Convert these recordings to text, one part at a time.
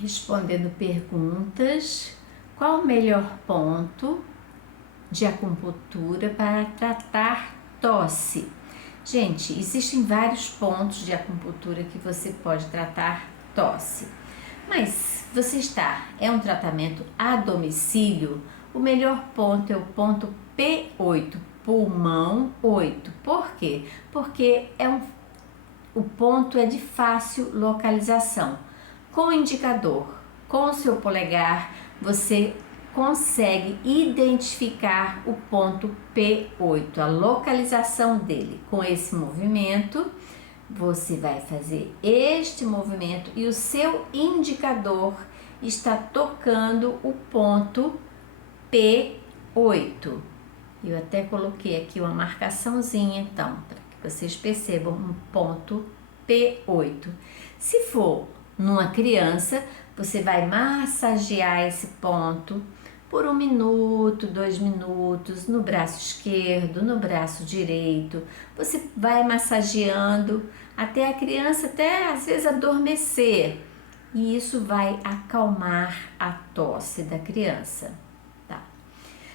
Respondendo perguntas, qual o melhor ponto de acupuntura para tratar tosse? Gente, existem vários pontos de acupuntura que você pode tratar tosse, mas é um tratamento a domicílio, o melhor ponto é o ponto P8, pulmão 8. Por quê? Porque o ponto é de fácil localização. Com o indicador, com o seu polegar, você consegue identificar o ponto P8, a localização dele. Com esse movimento, você vai fazer este movimento e o seu indicador está tocando o ponto P8. Eu até coloquei aqui uma marcaçãozinha, então, para que vocês percebam um ponto P8. Se for numa criança, você vai massagear esse ponto por 1 minuto, 2 minutos, no braço esquerdo, no braço direito. Você vai massageando até a criança, até às vezes adormecer. E isso vai acalmar a tosse da criança, tá?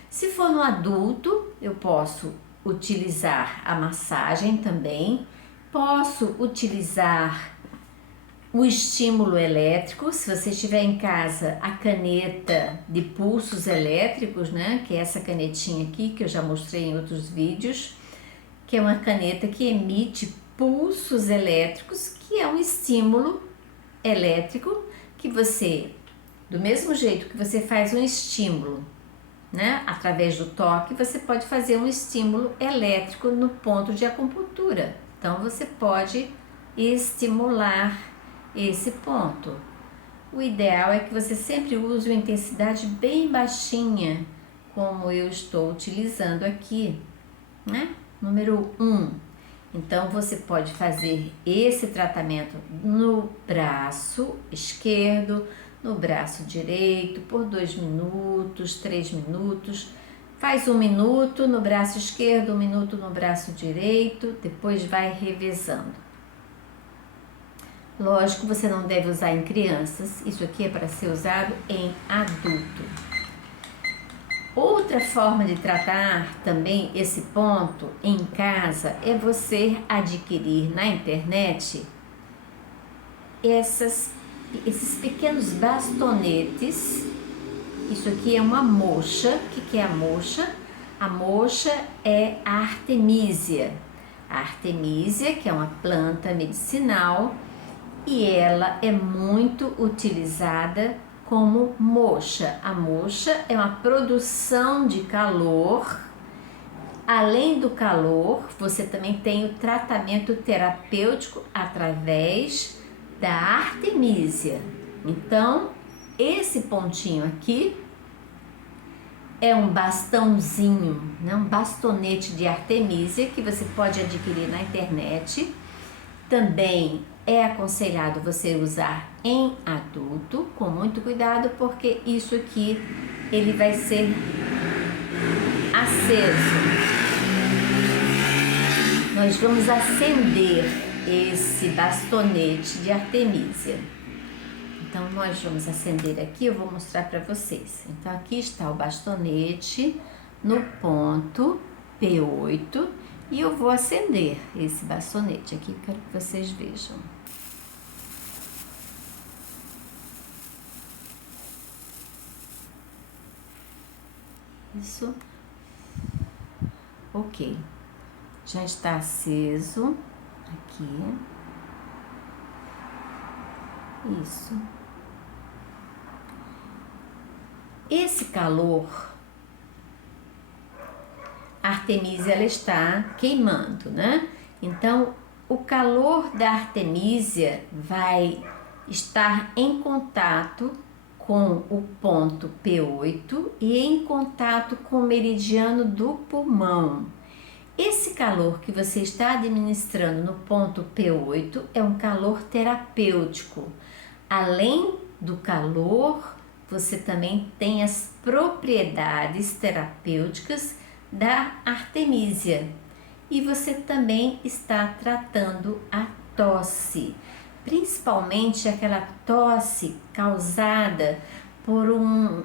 Se for no adulto, eu posso utilizar a massagem também. Posso utilizar o estímulo elétrico, se você tiver em casa a caneta de pulsos elétricos, né, que é essa canetinha aqui, que eu já mostrei em outros vídeos, que é uma caneta que emite pulsos elétricos, que é um estímulo elétrico que você, do mesmo jeito que você faz um estímulo, né, através do toque, você pode fazer um estímulo elétrico no ponto de acupuntura. Então, você pode estimular esse ponto. O ideal é que você sempre use uma intensidade bem baixinha, como eu estou utilizando aqui, né? Número 1. Então, você pode fazer esse tratamento no braço esquerdo, no braço direito, por 2 minutos, 3 minutos. Faz 1 minuto no braço esquerdo, 1 minuto no braço direito, depois vai revezando. Lógico, você não deve usar em crianças, isso aqui é para ser usado em adulto. Outra forma de tratar também esse ponto em casa é você adquirir na internet esses pequenos bastonetes. Isso aqui é uma moxa. O que é a moxa? A moxa é a artemisia. A artemisia, que é uma planta medicinal, e ela é muito utilizada como moxa. A moxa é uma produção de calor. Além do calor, você também tem o tratamento terapêutico através da artemisia. Então, esse pontinho aqui é um bastãozinho, né? Um bastonete de artemisia que você pode adquirir na internet. Também é aconselhado você usar em adulto, com muito cuidado, porque isso aqui ele vai ser aceso. Nós vamos acender esse bastonete de artemisia. Então, nós vamos acender aqui, eu vou mostrar para vocês. Então, aqui está o bastonete no ponto P8. E eu vou acender esse bastonete aqui, quero que vocês vejam. Isso. Ok. Já está aceso aqui. Isso. Esse calor, a artemisia ela está queimando, né? Então, o calor da artemisia vai estar em contato com o ponto P8 e em contato com o meridiano do pulmão. Esse calor que você está administrando no ponto P8 é um calor terapêutico. Além do calor, você também tem as propriedades terapêuticas da artemisia. E você também está tratando a tosse. principalmente aquela tosse causada por um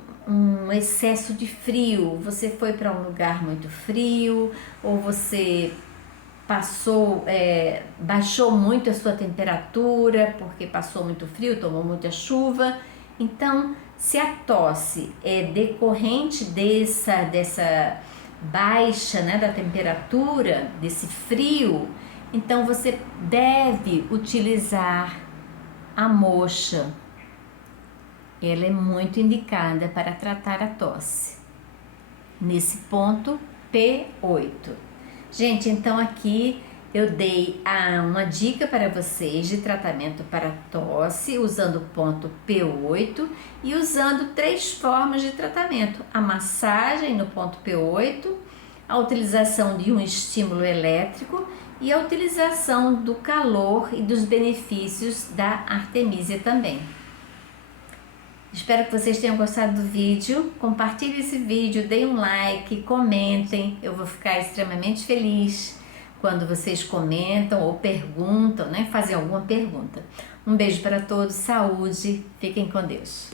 excesso de frio. Você foi para um lugar muito frio, ou você baixou muito a sua temperatura porque passou muito frio, tomou muita chuva. Então, se a tosse é decorrente dessa baixa, né, da temperatura, desse frio, então você deve utilizar a moxa. Ela é muito indicada para tratar a tosse. Nesse ponto P8. Gente, então aqui eu dei uma dica para vocês de tratamento para tosse, usando o ponto P8 e usando 3 formas de tratamento: a massagem no ponto P8, a utilização de um estímulo elétrico e a utilização do calor e dos benefícios da artemísia também. Espero que vocês tenham gostado do vídeo. Compartilhem esse vídeo, deem um like, comentem. Eu vou ficar extremamente feliz quando vocês comentam ou perguntam, né? Fazem alguma pergunta. Um beijo para todos, saúde, fiquem com Deus.